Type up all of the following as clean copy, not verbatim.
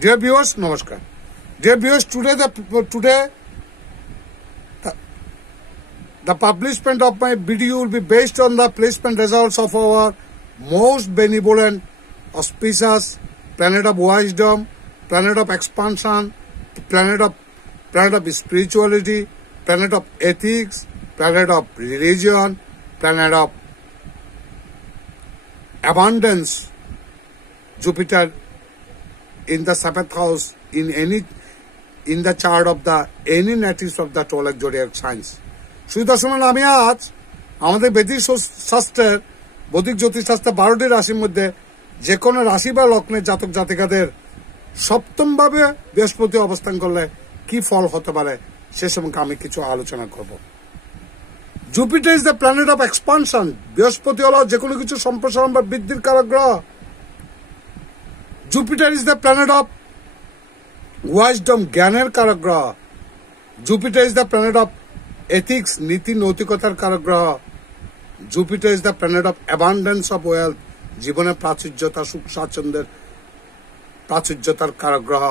Dear viewers, Namaskar. Dear viewers, today the publishment of my video will be based on the placement results of our most benevolent, auspicious planet of wisdom, planet of expansion, planet of spirituality, planet of ethics, planet of religion, planet of abundance, Jupiter in the 7th house in the chart of the any natives of the 12 zodiac signs. সুদর্শন আমি আজ আমাদের বৈদিক শাস্ত্রের বৈদিক জ্যোতিষ শাস্ত্রে 12টি রাশির মধ্যে যে কোনো রাশি বা লগ্নের জাতক জাতিকাদের সপ্তম ভাবে বৃহস্পতি অবস্থান করলে কি ফল হতে পারে সে সম্পর্কে আমি কিছু আলোচনা করব। Jupiter is the planet of expansion. বৃহস্পতি হলো যে কোনো কিছু সম্প্রসারণ বা বৃদ্ধির কারক গ্রহ। Jupiter is the planet of wisdom, জ্ঞানের কারক গ্রহ। Jupiter is the planet of ethics, নীতি নৈতিকতার কারক গ্রহ। Jupiter is the planet of abundance of wealth, জীবনের প্রাচুর্যতা, সুখ স্বাচ্ছন্দ্যের প্রাচুর্যতার কারক গ্রহ।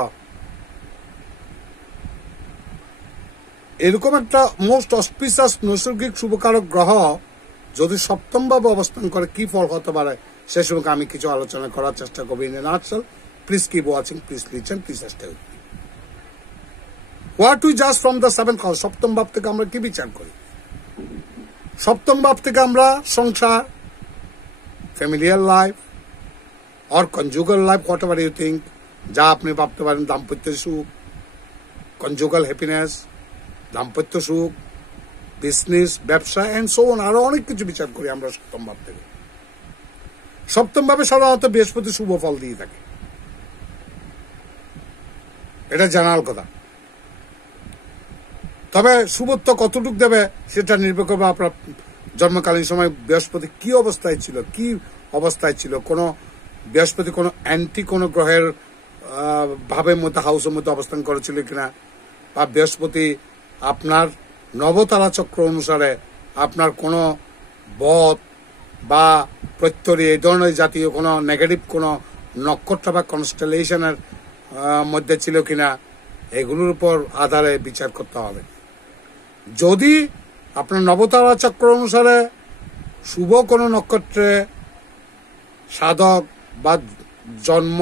এরকম একটা মোস্ট অসপিশিয়াস নৈসর্গিক শুভকারক গ্রহ যদি সপ্তম ভাবে অবস্থান করে কি ফল হতে পারে সে সম্পর্কে আমি কিছু আলোচনা করার চেষ্টা করব। In a nutshell, please keep watching, please listen, please stay with me. What we judge from the 7th house, সপ্তম ভাব থেকে আমরা কি বিচার করি? সপ্তম ভাব থেকে আমরা সংসার, familiar life or conjugal life, whatever you think, যা আপনি ভাবতে পারেন, দাম্পত্য সুখ, কনজুগাল হ্যাপিনেস, দাম্পত্য সুখ, বিজনেস, ব্যবসা এন্ড সো অন, আরো অনেক কিছু বিচার করি আমরা সপ্তম ভাব থেকে। সপ্তম ভাবে সাধারণত বৃহস্পতি শুভ ফল দিয়ে থাকে, এটা জানার কথা। তবে শুভত্ব কতটুকু দেবে সেটা নির্ভর করবে আপনার জন্মকালীন সময় বৃহস্পতি কি অবস্থায় ছিল, কোন বৃহস্পতি কোন অ্যান্টি কোন গ্রহের ভাবের মধ্যে, হাউসের মধ্যে অবস্থান করেছিল কিনা, বা বৃহস্পতি আপনার নবতারা চক্র অনুসারে আপনার কোন বধ বা প্রত্যরী এই ধরনের জাতীয় কোন নেগেটিভ কোন নক্ষত্র বা কনস্টেলেশনের মধ্যে ছিল কিনা, এগুলোর উপর আধারে বিচার করতে হবে। যদি আপনার নবতারা চক্র অনুসারে শুভ কোন নক্ষত্রে সাধক বা জন্ম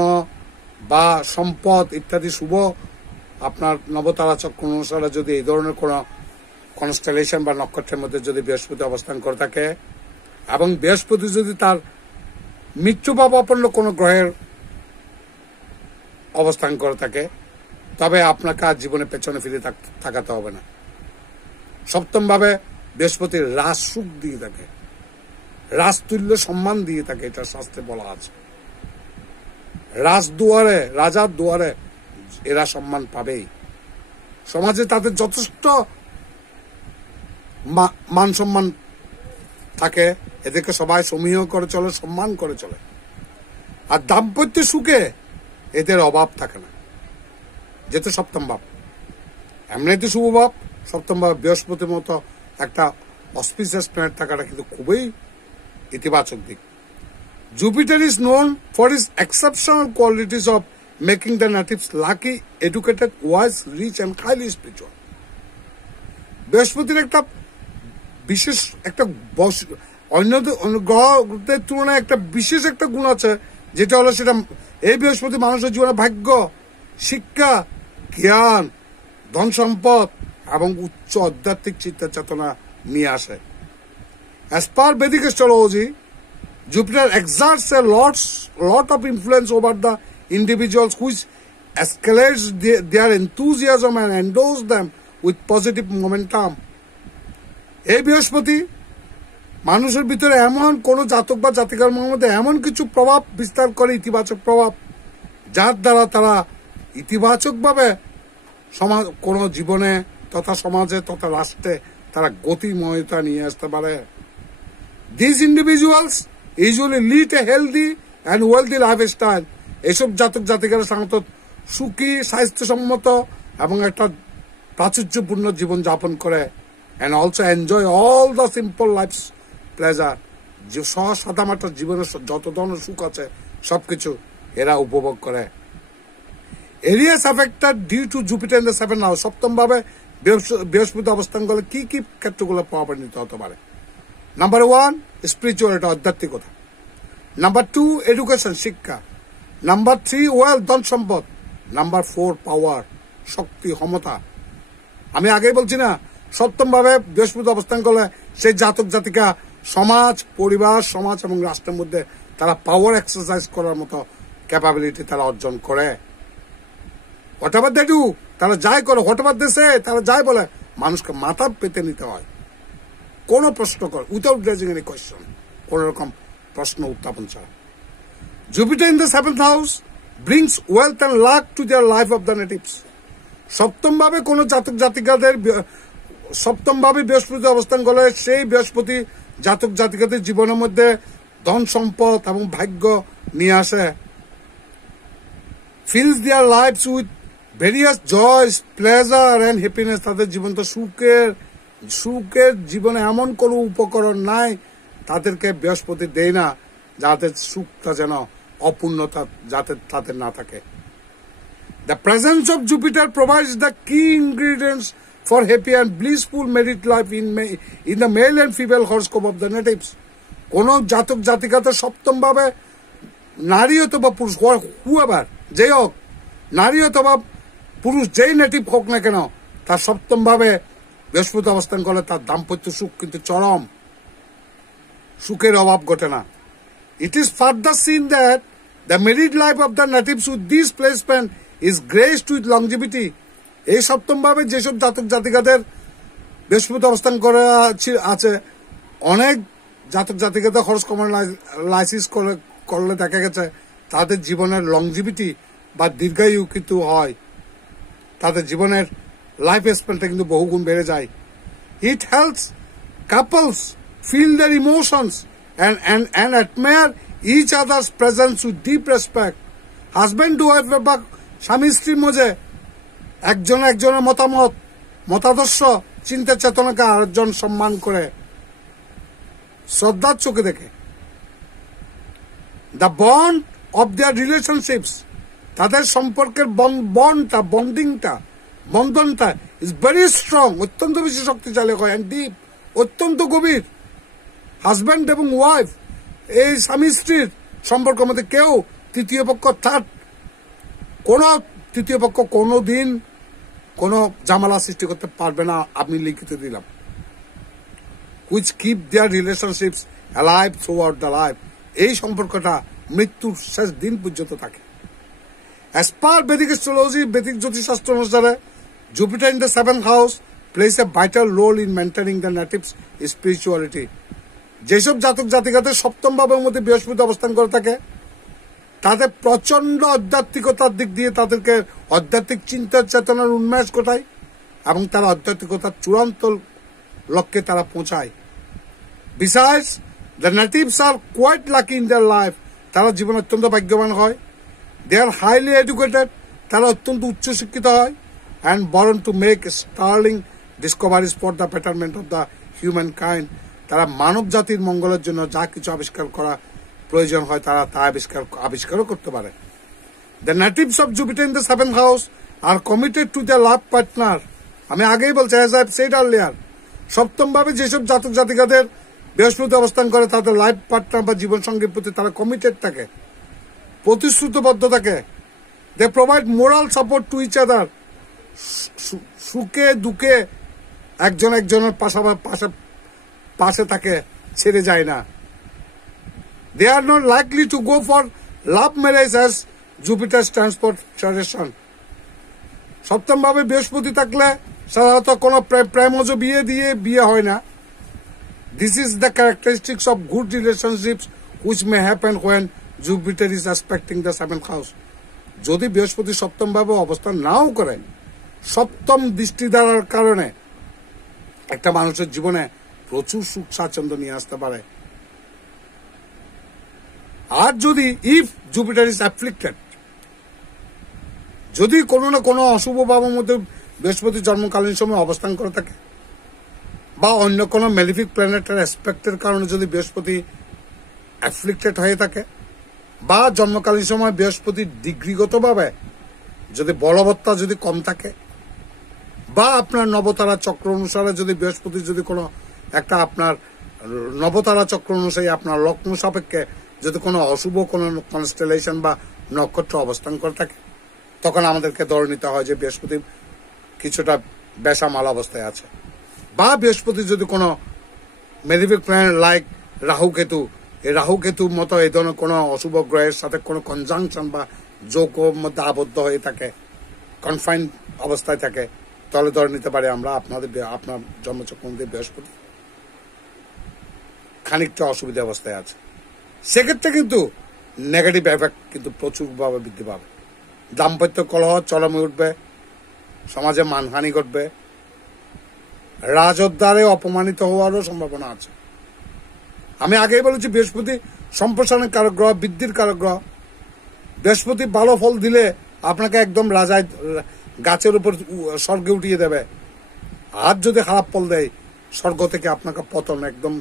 বা সম্পদ ইত্যাদি শুভ আপনার নবতারা চক্র অনুসারে যদি এই ধরনের কোন কনস্টেলেশন বা নক্ষত্রের মধ্যে যদি বৃহস্পতি অবস্থান করে থাকে এবং বৃহস্পতি যদি তার মৃত্যুভাবাপন্ন কোন গ্রহের অবস্থান করে থাকে তবে আপনাকে আর জীবনে পেছনে ফিরে তাকাতে হবে না। সপ্তম ভাবে বৃহস্পতির রাজ সুখ দিয়ে থাকে, রাজতুল্য সম্মান দিয়ে থাকে, এটা শাস্ত্রে বলা আছে। রাজার দুয়ারে এরা সম্মান পাবেই। সমাজে তাদের যথেষ্ট মান সম্মান থাকে, এদেরকে সবাই সমীহ করে চলে, সম্মান করে চলে। আর দাম্পত্য সুখে এদের অভাব থাকে না, যেহেতু সপ্তম ভাব এমনিতে শুভ ভাব। সপ্তম ভাব বৃহস্পতির মতো একটা অসপিশিয়াস প্ল্যানেট থাকাটা কিন্তু খুবই ইতিবাচক দিক। Jupiter is known for is exceptional qualities of making the natives lucky, educated, wise, rich and highly spiritual. বৃহস্পতির একটা বিশেষ একটা অন্য গ্রহদের তুলনায় একটা বিশেষ একটা গুণ আছে, যেটা হলো সেটা এই বৃহস্পতি মানুষের জীবনে ভাগ্য, শিক্ষা, জ্ঞান, ধন সম্পদ এবং উচ্চ আধ্যাত্মিক চিন্তা চেতনা নিয়ে আসে। As per Vedic astrology, Jupiter exerts a lot of influence over the individuals, which escalates their enthusiasm and endows them with positive momentum. এই বৃহস্পতি মানুষের ভিতরে এমন কোন জাতক বা জাতিকার মধ্যে এমন কিছু প্রভাব বিস্তার করে, ইতিবাচক প্রভাব, যার দ্বারা তারা ইতিবাচকভাবে সমাজ কোন জীবনে তথা সমাজে তথা রাষ্ট্রে তারা গতিময়তা নিয়ে আসতে পারে। These individuals usually lead a healthy and wealthy lifestyle. এসব জাতক জাতিকারা সাধারণত সুখী, স্বাস্থ্যসম্মত এবং একটা প্রাচুর্যপূর্ণ জীবন যাপন করে, and also enjoy all the simple life's pleasure. যে সহজ সাদামাটা জীবনের যত ধরনের সুখ আছে সবকিছু এরা উপভোগ করে। Areas affected due to Jupiter in the 7th house. সপ্তম ভাবে বৃহস্পতি অবস্থান করলে কি কি ক্ষেত্রগুলো প্রভাবান্বিত হতে পারে? নাম্বার 1 স্পিরিচুয়ালিটি, আধ্যাত্মিকতা। নাম্বার 2 এডুকেশন, শিক্ষা। নাম্বার 3 ওয়েলথ, ধন সম্পদ। নাম্বার 4 পাওয়ার, শক্তি, ক্ষমতা। আমি আগেই বলছি না, সপ্তম ভাবে বৃহস্পতি অবস্থান করলে সেই জাতক জাতিকা সমাজ, পরিবার, সমাজ এবং রাষ্ট্রের মধ্যে তারা পাওয়ার এক্সারসাইজ করার মতো ক্যাপাবিলিটি তারা অর্জন করে। হোয়াটএভার দে ডু, তারা যাই করে, হোয়াটএভার দে সে, তারা যাই বলে, মানুষকে মাথা পেতে নিতে হয়। কোন প্রশ্ন কর, উইথাউট রেজিং এনি কোয়েশ্চন, কোন রকম প্রশ্ন উত্থাপন ছাড়া। Jupiter in the 7th house brings wealth and luck to their life of the natives. সপ্তম ভাবে কোন জাতক জাতিকাদের সপ্তম ভাবে বৃহস্পতি অবস্থান করলে সেই বৃহস্পতি জাতক জাতিকাদের জীবনের মধ্যে ধন সম্পদ এবং ভাগ্য নিয়ে আসে। Fills their lifes with various joys, pleasure and happiness. তাদের জীবন তো সুখের জীবনে এমন কোন উপকরণ নাই তাদেরকে বৃহস্পতি দেয় না যাদের সুখটা যেন অপূর্ণতা যাতে তাদের না থাকে। The presence of Jupiter provides the key ingredients for happy and blissful married life in the male and female horoscope of the natives. কোন জাতক জাতিকাতে সপ্তম ভাবে নারী অথবা পুরুষ, হুয়েভার, যেই হোক, নারী অথবা পুরুষ যেই নেটিভ হোক না কেন, তার সপ্তম ভাবে বৃহস্পতি অবস্থান করলে তার দাম্পত্য সুখ কিন্তু চরম, সুখের অভাব ঘটে না। It is further seen that the married life of the natives with this placement is graced with longevity. এই সপ্তম ভাবে যেসব জাতক জাতিকাদের বৃহস্পতি অবস্থান করে আছে, অনেক জাতক জাতিকাদের হরোস্কোপ লাইসিস করলে দেখা গেছে তাদের জীবনের লংজিভিটি বা দীর্ঘায়ু কিন্তু হয়, তাদের জীবনের লাইফ স্প্যানটা কিন্তু বহুগুণ বেড়ে যায়। It helps couples feel their emotions and admire each other's presence with deep respect. Husband to wife বা স্বামী স্ত্রীর মধ্যে একজনের মতাদর্শ, চিন্তা চেতনাকে আরেকজন সম্মান করে, শ্রদ্ধার চোখে দেখে। The bond of their relationships, তাদের সম্পর্কের বন্ধনটা ইজ ভেরি স্ট্রং, অত্যন্ত বেশি শক্তিশালী হয়, এন্ড ডিপ, অত্যন্ত গভীর। হাজব্যান্ড এবং ওয়াইফ, এই স্বামী স্ত্রীর সম্পর্কের মধ্যে কেউ তৃতীয় পক্ষ, তৃতীয় পক্ষ কোনোদিন কোন ঝামেলা সৃষ্টি করতে পারবে না, আমি লিখিত দিলাম। Which keep there relationships alive through out the life, এই সম্পর্কটা মৃত্যুর শেষ দিন পর্যন্ত থাকে। অ্যাজ পার বেদিক অ্যাস্ট্রোলজি, বেদিক জ্যোতিষশাস্ত্র অনুসারে Jupiter in the 7th house place a vital role in maintaining the natives spirituality. যেসব জাতক জাতিকাদের সপ্তম ভাবের মধ্যে বৃহস্পতি অবস্থান করে থাকে, তাদের প্রচন্ড আধ্যাত্মিকতার দিক দিয়ে তাদেরকে আধ্যাত্মিক চিন্তা চেতনার উন্মেষ ঘটায় এবং তারা আধ্যাত্মিকতার চূড়ান্ত লক্ষ্যে তারা পৌঁছায়। Besides the natives are quite lucky in their life, তারা জীবনে অত্যন্ত ভাগ্যবান হয়। দে আর হাইলি এডুকেটেড, তারা অত্যন্ত উচ্চশিক্ষিত হয়। And born to make sterling discoveries for the betterment of the human kind, তারা মানব জাতির মঙ্গলের জন্য যা কিছু আবিষ্কার করা প্রয়োজন হয় তারা তা আবিষ্কারও করতে পারে। The natives of Jupiter in the 7th house R committed to the love partner. আমি আগেই বলছি, অ্যাজ আই সেড আর্লিয়ার, সপ্তম ভাবে যেসব জাতক জাতিকাদের বৃহস্পতি অবস্থান করে তাদের লাইফ পার্টনার বা জীবন সঙ্গীর প্রতি তারা কমিটেড থাকে, প্রতিশ্রুতিবদ্ধ থাকে। They provide moral support to each other, সুখে দুঃখে একজনের পাশে তাকে ছেড়ে যায় না। They are not likely to go for love marriage as Jupiter stands for tradition. সপ্তম ভাবে বৃহস্পতি থাকলে সাধারণত কোন প্রেমজ বিয়ে হয় না। This is the characteristics of good relationships which may happen when Jupiter is aspecting the 7th house. যদি বৃহস্পতি সপ্তম ভাবে অবস্থান নাও করে, সপ্তম দৃষ্টি দ্বারার কারণে একটা মানুষের জীবনে প্রচুর সুখ স্বাচ্ছন্দ্য নিয়ে আসতে পারে। আর যদি ইফ জুপিটার ইজ অ্যাফ্লিক্টেড, যদি কোনো না কোনো অশুভ ভাবের মধ্যে বৃহস্পতি জন্মকালীন সময় অবস্থান করে থাকে বা অন্য কোনো ম্যালিফিক প্ল্যানেটের অ্যাসপেক্টের কারণে যদি বৃহস্পতি অ্যাফ্লিক্টেড হয়ে থাকে বা জন্মকালীন সময় বৃহস্পতি ডিগ্রিগতভাবে যদি বলবত্তা যদি কম থাকে, বা আপনার নবতারা চক্র অনুসারে যদি বৃহস্পতি যদি কোনো একটা আপনার নবতারা চক্র অনুসারে আপনার লগ্ন সাপেক্ষে যদি কোনো অশুভ কোনো কনস্টেলেশন বা নক্ষত্র অবস্থান করে থাকে, তখন আমাদেরকে ধরে নিতে হয় যে বৃহস্পতি কিছুটা বেসামাল অবস্থায় আছে। বা বৃহস্পতি যদি কোনো মেলিফিক প্ল্যানেট লাইক রাহু কেতু, এই রাহু কেতুর মতো এই ধরনের কোনো অশুভ গ্রহের সাথে কোনো কনজাংশন বা যোগ মধ্যে আবদ্ধ হয়ে থাকে, কনফাইন্ড অবস্থায় থাকে, তাহলে ধরে নিতে পারি আমরা আপনার জন্মচক্র মধ্যে বৃহস্পতি খানিকটা অসুবিধা অবস্থায় আছে। সেক্ষেত্রে কিন্তু নেগেটিভ এফেক্ট কিন্তু প্রচুরভাবে বৃদ্ধি পাবে। দাম্পত্য কলহ চরমে উঠবে, সমাজে মানহানি ঘটবে, রাজদ্বারে অপমানিত হওয়ারও সম্ভাবনা আছে। আমি আগেই বলেছি বৃহস্পতি সম্প্রসারণের কারক গ্রহ, বৃদ্ধির কারক গ্রহ। বৃহস্পতি ভালো ফল দিলে আপনাকে একদম রাজায় গাছের উপর স্বর্গে উঠিয়ে দেবে। আর যদি খারাপ ফল দেয়, স্বর্গ থেকে আপনাকে পতন একদম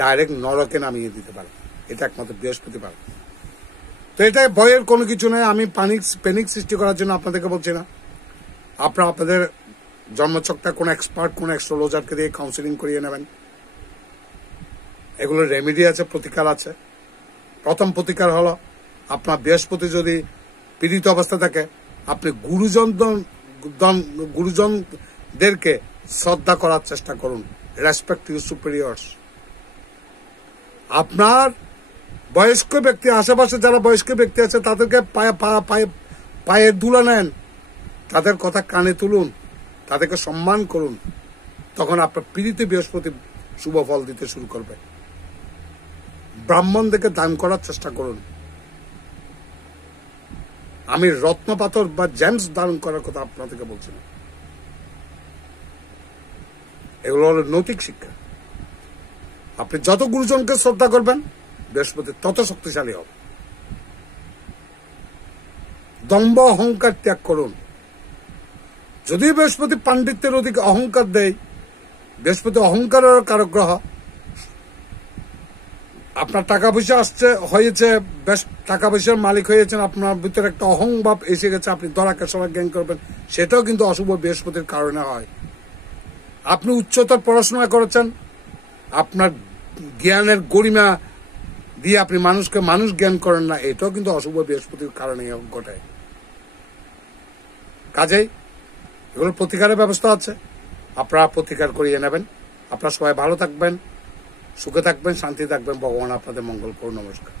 ডাইরেক্ট নরকে নামিয়ে দিতে পারে। এটা একমাত্র বৃহস্পতি পারে। তো এটা ভয়ের কোনো কিছু নেই। আমি প্যানিক সৃষ্টি করার জন্য আপনাদেরকে বলছি না। আপনাদের জন্মচক্রটা কোন এক্সপার্ট, কোন অ্যাস্ট্রোলজারকে দিয়ে কাউন্সিলিং করিয়ে নেবেন। এগুলোর রেমেডি আছে, প্রতিকার আছে। প্রথম প্রতিকার হলো, আপনার বৃহস্পতি যদি পীড়িত অবস্থা থাকে, আপনি গুরুজনদেরকে শ্রদ্ধা করার চেষ্টা করুন। Respect your superiors. আপনার বয়স্ক ব্যক্তি, আশেপাশে যারা বয়স্ক ব্যক্তি আছে তাদেরকে পায়ে ধুলা নেন, তাদের কথা কানে তুলুন, তাদেরকে সম্মান করুন। তখন আপনার পীড়িত বৃহস্পতি শুভ ফল দিতে শুরু করবে। ব্রাহ্মণদেরকে দান করার চেষ্টা করুন। আমি রত্নপাথর বা জেমস দান করার কথা আপনাদেরকে বলছি না। এগুলো হলো নৈতিক শিক্ষা। আপনি যত গুরুজনকে শ্রদ্ধা করবেন, বৃহস্পতি তত শক্তিশালী হবে। দম্ভ অহংকার ত্যাগ করুন। যদি বৃহস্পতি পাণ্ডিত্যের অধিক অহংকার দেয়, বৃহস্পতি অহংকারের কারক গ্রহ। আপনার টাকা পয়সা হয়েছে, বেশ টাকা পয়সার মালিক হয়েছেন, আপনার ভিতরে একটা অহংভাব এসে গেছে, আপনি ধরাকে সবাই জ্ঞান করবেন, সেটাও কিন্তু অশুভ বৃহস্পতির কারণে হয়। আপনি উচ্চতর পড়াশোনা করেছেন, আপনার জ্ঞানের গরিমা দিয়ে আপনি মানুষ জ্ঞান করেন না, এটাও কিন্তু অশুভ বৃহস্পতির কারণে ঘটে। কাজেই এগুলোর প্রতিকারের ব্যবস্থা আছে, আপনারা প্রতিকার করিয়ে নেবেন। আপনারা সবাই ভালো থাকবেন, সুখে থাকবেন, শান্তি থাকবেন। ভগবান আপনাদের মঙ্গল করুন। নমস্কার।